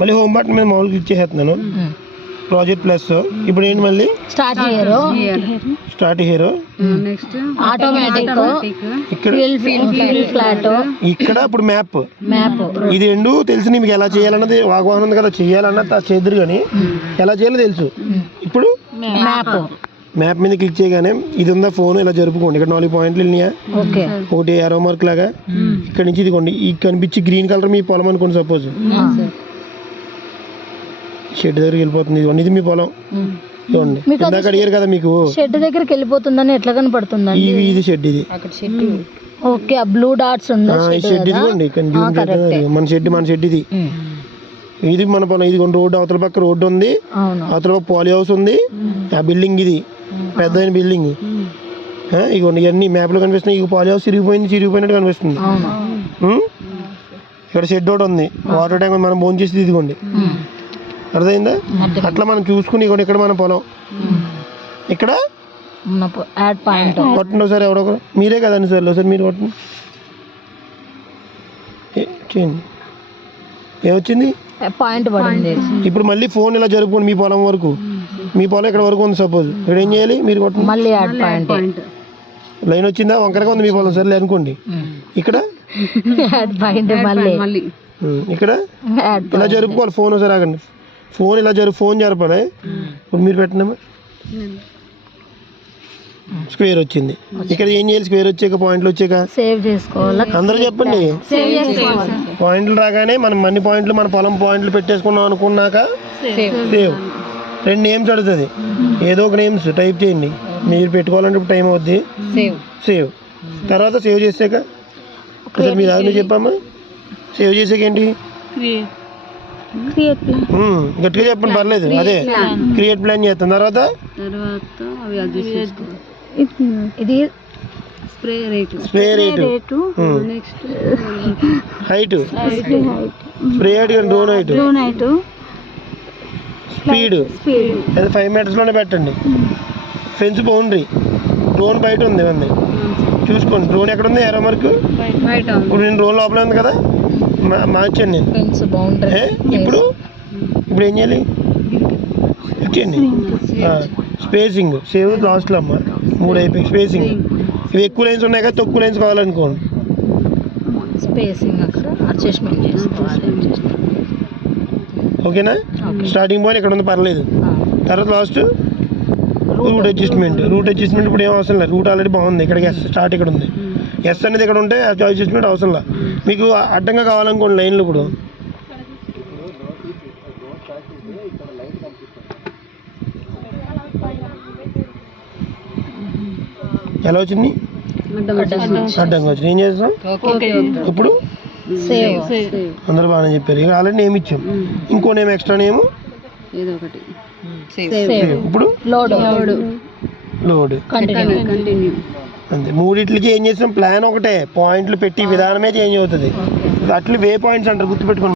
మళ్ళీ home button మీద మామూలు క్లిక్ చేసేస్తున్నాను. ప్రాజెక్ట్ ప్లస్ ఇప్పుడు ఏంటి మళ్ళీ స్టార్ట్ హీరో నెక్స్ట్ ఆటోమేటిక్ ఇక్కడ ఫ్లాట్ ఇక్కడ ఇప్పుడు మ్యాప్ ఇది రెండు తెలుసు మీకు ఎలా చేయాలన్నది వాగ్వాహనం ఉంది కదా, చేయాలన్నది చేద్దరు కానీ ఎలా చేయాలో తెలుసు. ఇప్పుడు మ్యాప్ మీద క్లిక్ చేయగానే ఇది ఉందా ఫోన్ ఇలా జరుపుకోండి. ఇక్కడ 4 పాయింట్లు వెళ్ళినాయా, ఒకటి ఏరో మార్క్ లాగా. ఇక్కడ నుంచి ఇదిగోండి ఈ కనిపించి గ్రీన్ కలర్ మీ పొలం అనుకోండి. సపోజ్ షెడ్ దగ్గరికి వెళ్ళిపోతుంది. ఇదిగోండి ఇది మీ పొలం. ఇవ్వండి ఇందాక అడిగారు కదా మీకు షెడ్ దగ్గరికి వెళ్ళిపోతుందని ఎట్లా కనపడుతుంది? ఇది షెడ్, ఇది ఓకే. బ్లూ డాట్స్ ఉందా ఈ షెడ్ ఇదిగోండి. మన షెడ్ ఇది ఇది మన పొలం. ఇది రోడ్డు అవతల పక్క రోడ్డు ఉంది, అవతల పక్క పాలీ హౌస్ ఉంది. ఆ బిల్డింగ్ ఇది పెద్ద బిల్డింగ్. ఇగోండి ఇవన్నీ మ్యాప్లో కనిపిస్తున్నాయి. ఇక పాలీ హౌస్ చిరిగిపోయినట్టు కనిపిస్తుంది. ఇక్కడ షెడ్ ఒకటి ఉంది, వాటర్ ట్యాంక్ మనం భోజనం చేసి ఇదిగోండి. అర్థమైందా? అట్లా మనం చూసుకుని ఇగోండి ఇక్కడ మన పొలం. ఇక్కడ కొట్టండి ఒకసారి, ఎవరొకరు మీరే కదండి సార్, ఒకసారి మీరు కొట్టండి. చేయండి, ఏమొచ్చింది? పాయింట్ పడింది. ఇప్పుడు మళ్ళీ ఫోన్ ఇలా జరుపుకోండి మీ పొలం వరకు. మీ పొలం ఇక్కడ వరకు ఉంది సపోజ్. ఇక్కడ ఏం చేయాలి? మీరు కొట్టండి, మళ్ళీ యాడ్ పాయింట్. లైన్ వచ్చిందా? వంకరగా ఉంది మీ పొలం, సర్లే అనుకోండి. ఇక్కడ యాడ్ పాయింట్ మళ్ళీ ఇక్కడ ఇలా జరుపుకోవాలి. ఫోన్ ఒకసారి ఆగండి, ఫోన్ ఇలా ఫోన్ జరపాలి. ఇప్పుడు మీరు పెట్టినామా స్క్వేర్ వచ్చింది. ఇక్కడ ఏం చేయాలి? స్క్వేర్ వచ్చాక పాయింట్లు వచ్చాక సేవ్ చేసుకోవాలి. అందరూ చెప్పండి. పాయింట్లు రాగానే మనం అన్ని పాయింట్లు మన పొలం పాయింట్లు పెట్టేసుకున్నాం అనుకున్నాక సేవ్. 2 నేమ్స్ అడుగుతుంది, ఏదో ఒక నేమ్స్ టైప్ చేయండి. మీరు పెట్టుకోవాలంటే ఇప్పుడు టైం అవుద్ది. సేవ్ తర్వాత సేవ్ చేసాక ఒకసారి మీరు ఆగి చెప్పమ్మా. సేవ్ చేసాక ఏంటి? గట్టిగా చెప్పండి, పర్లేదు. అదే క్రియేట్ ప్లాన్ చేస్తాం. తర్వాత ఇది spray rate, next height, spray height, drone height, speed అది 5 మీటర్స్లోనే పెట్టండి. ఫెన్స్ బౌండరీ, డ్రోన్ బయట ఉంది ఇవన్నీ చూసుకోండి. డ్రోన్ ఎక్కడ ఉంది? ఏరో మార్క్. ఇప్పుడు నేను డ్రోన్ లోపల ఉంది కదా, మార్చాను నేను. ఇప్పుడు ఏం చేయాలి? ఇచ్చేయండి. స్పేసింగ్ సేవ్ లాస్ట్లో అమ్మ 3 అయిపోయి. స్పేసింగ్ ఇవి ఎక్కువ లైన్స్ ఉన్నాయి కదా, తక్కువ లైన్స్ కావాలనుకోండి. స్పేసింగ్ అడ్జస్ట్మెంట్ చేసుకోవాలి. ఓకేనా? స్టార్టింగ్ పాయింట్ ఇక్కడ ఉంది, పర్లేదు. తర్వాత లాస్ట్ రూట్ అడ్జస్ట్మెంట్. ఇప్పుడు ఏం అవసరం లేదు, రూట్ ఆల్రెడీ బాగుంది. ఇక్కడ స్టార్ట్ ఇక్కడ ఉంది. ఎస్ అనేది ఇక్కడ ఉంటే అడ్జస్ట్మెంట్ అవసరం లేదు. మీకు అడ్డంగా కావాలనుకోండి లైన్లు. ఇప్పుడు ఎలా వచ్చింది? అడ్డంగా వచ్చింది. ఏం చేస్తాం ఇప్పుడు? అందరూ బాగానే చెప్పారు. ఇక ఆల్రెడీ నేమ్ ఇచ్చాం, ఇంకో నేమ్ ఎక్స్ట్రా నేమ్ ఇప్పుడు లోడ్ అంతే. మూడిట్లకి ఏం చేసాం? ప్లాన్ ఒకటే, పాయింట్లు పెట్టి విధానమే చేంజ్ అవుతుంది. అట్లా వే పాయింట్స్ అంటారు, గుర్తుపెట్టుకోండి.